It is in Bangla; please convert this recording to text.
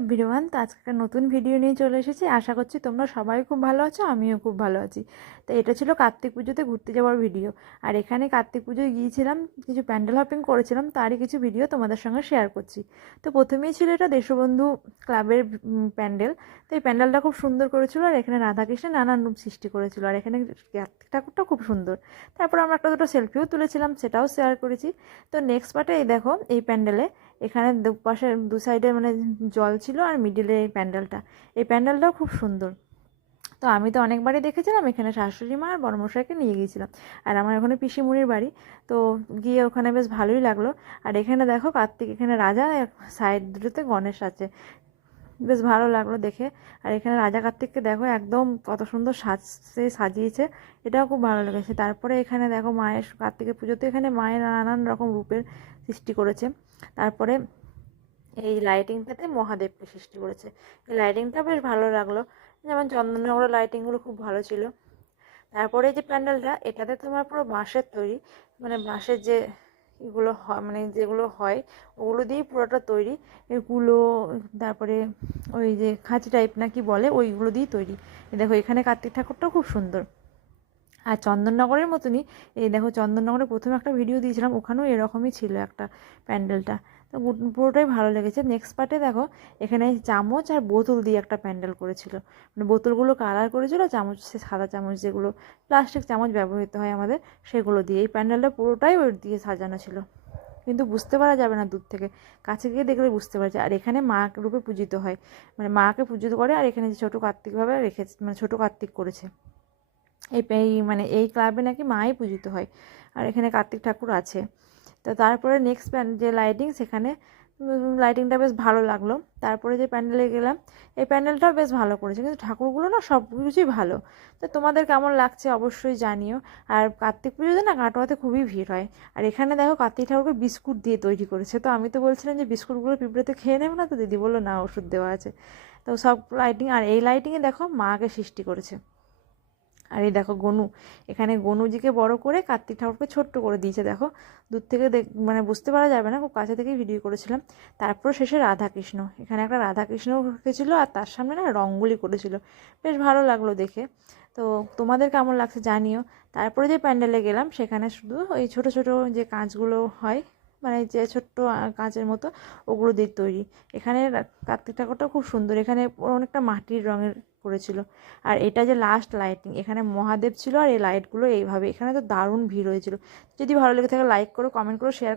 এভরিওয়ান, তো আজকে একটা নতুন ভিডিও নিয়ে চলে এসেছি। আশা করছি তোমরা সবাই খুব ভালো আছো, আমিও খুব ভালো আছি। তো এটা ছিল কার্তিক পুজোতে ঘুরতে যাওয়ার ভিডিও। আর এখানে কার্তিক পুজোয় গিয়েছিলাম, কিছু প্যান্ডেল হপিং করেছিলাম, তারই কিছু ভিডিও তোমাদের সঙ্গে শেয়ার করছি। তো প্রথমেই ছিল এটা দেশবন্ধু ক্লাবের প্যান্ডেল। তো এই প্যান্ডেলটা খুব সুন্দর করেছিল, আর এখানে রাধাকৃষ্ণের নানান রূপ সৃষ্টি করেছিল, আর এখানে কার্তিক ঠাকুরটা খুব সুন্দর। তারপর আমরা একটা দুটো সেলফিও তুলেছিলাম, সেটাও শেয়ার করেছি। তো নেক্সট পার্টে এই দেখো, এই প্যান্ডেলে এখানে দুপাশে দু সাইডে মানে জল ছিল, আর মিডিলে এই প্যান্ডেলটা। এই প্যান্ডেলটাও খুব সুন্দর। তো আমি তো অনেকবারই দেখেছিলাম, এখানে শাশুড়ি মা আর বড়মশাইকে নিয়ে গিয়েছিলাম। আর আমার ওখানে পিসিমুনির বাড়ি, তো গিয়ে ওখানে বেশ ভালোই লাগলো। আর এখানে দেখো কার্তিক, এখানে রাজা, সাইড দুটোতে গণেশ আছে, বেশ ভালো লাগলো দেখে। আর এখানে রাজা কার্তিককে দেখো একদম কত সুন্দর সাজিয়েছে, এটাও খুব ভালো লেগেছে। তারপরে এখানে দেখো মায়ের, কার্তিকের পুজোতে এখানে মায়ের নানান রকম রূপের সৃষ্টি করেছে। তারপরে এই লাইটিংটাতে মহাদেবকে সৃষ্টি করেছে, এই লাইটিংটা বেশ ভালো লাগলো। যেমন চন্দননগরের লাইটিংগুলো খুব ভালো ছিল। তারপরে যে প্যান্ডেলটা, এটাতে তোমার পুরো বাঁশের তৈরি, মানে বাঁশের যে এগুলো হয়, মানে যেগুলো হয় ওগুলো দিয়েই পুরোটা তৈরি। এগুলো তারপরে ওই যে খাঁচি টাইপ না কি বলে, ওইগুলো দিয়েই তৈরি। দেখো এখানে কার্তিক ঠাকুরটাও খুব সুন্দর। আর চন্দননগরের মতনই, এই দেখো চন্দননগরে প্রথমে একটা ভিডিও দিয়েছিলাম, ওখানেও এরকমই ছিল একটা প্যান্ডেলটা। তো পুরোটাই ভালো লেগেছে। নেক্সট পার্টে দেখো, এখানে চামচ আর বোতল দিয়ে একটা প্যান্ডেল করেছিল, মানে বোতলগুলো কালার করেছিল, চামচ সাদা চামচ, যেগুলো প্লাস্টিক চামচ ব্যবহৃত হয় আমাদের, সেগুলো দিয়ে এই প্যান্ডেলটা পুরোটাই ওই দিয়ে সাজানো ছিল। কিন্তু বুঝতে পারা যাবে না দূর থেকে, কাছে গিয়ে দেখলে বুঝতে পারছে। আর এখানে মা রূপে পূজিত হয়, মানে মাকে পূজিত করে। আর এখানে যে ছোটো কার্তিকভাবে রেখেছে, মানে ছোটো কার্তিক করেছে। মানে এই ক্লাবে নাকি মাই পূজিত হয়, আর এখানে কার্তিক ঠাকুর আছে। তো তারপরে নেক্সট যে লাইটিং, সেখানে লাইটিংটা বেশ ভালো লাগলো। তারপরে যে প্যান্ডেলে গেলাম, এই প্যান্ডেলটাও বেশ ভালো করেছে, কিন্তু ঠাকুরগুলো না সব কিছুই ভালো। তো তোমাদের কেমন লাগছে অবশ্যই জানিও। আর কার্তিক পুজোতে না কাটোয়াতে খুবই ভিড় হয়। আর এখানে দেখো কার্তিক ঠাকুরকে বিস্কুট দিয়ে তৈরি করেছে। তো আমি তো বলছিলাম যে বিস্কুটগুলো পিঁপড়েতে খেয়ে নেবে না, তো দিদি বললো না, ওষুধ দেওয়া আছে। তো সব লাইটিং, আর এই লাইটিংয়ে দেখো মাকে সৃষ্টি করেছে। আর এই দেখো গনু, এখানে গনুজিকে বড় করে কার্তিক ঠাকুরকে ছোট্ট করে দিয়েছে। দেখো দূর থেকে মানে বুঝতে পারা যাবে না, খুব কাছে থেকেই ভিডিও করেছিলাম। তারপর শেষে রাধাকৃষ্ণ, এখানে একটা রাধাকৃষ্ণ রেখেছিলো, আর তার সামনে না রঙ্গোলি করেছিল, বেশ ভালো লাগলো দেখে। তো তোমাদের কেমন লাগছে জানিও। তারপরে যে প্যান্ডেলে গেলাম, সেখানে শুধু ওই ছোট ছোট যে কাঁচগুলো হয়, মানে যে ছোট্ট কাঁচের মতো, ওগুলো দিয়ে তৈরি। এখানে কার্তিক ঠাকুরটা খুব সুন্দর, এখানে অনেকটা মাটির রঙের করেছিল। আর এটা যে লাস্ট লাইটিং, এখানে মহাদেব ছিল, আর এই লাইটগুলো এইভাবে, এখানে তো দারুণ ভিড় হয়েছিল। যদি ভালো লেগে থাকে লাইক করো, কমেন্ট করো, শেয়ার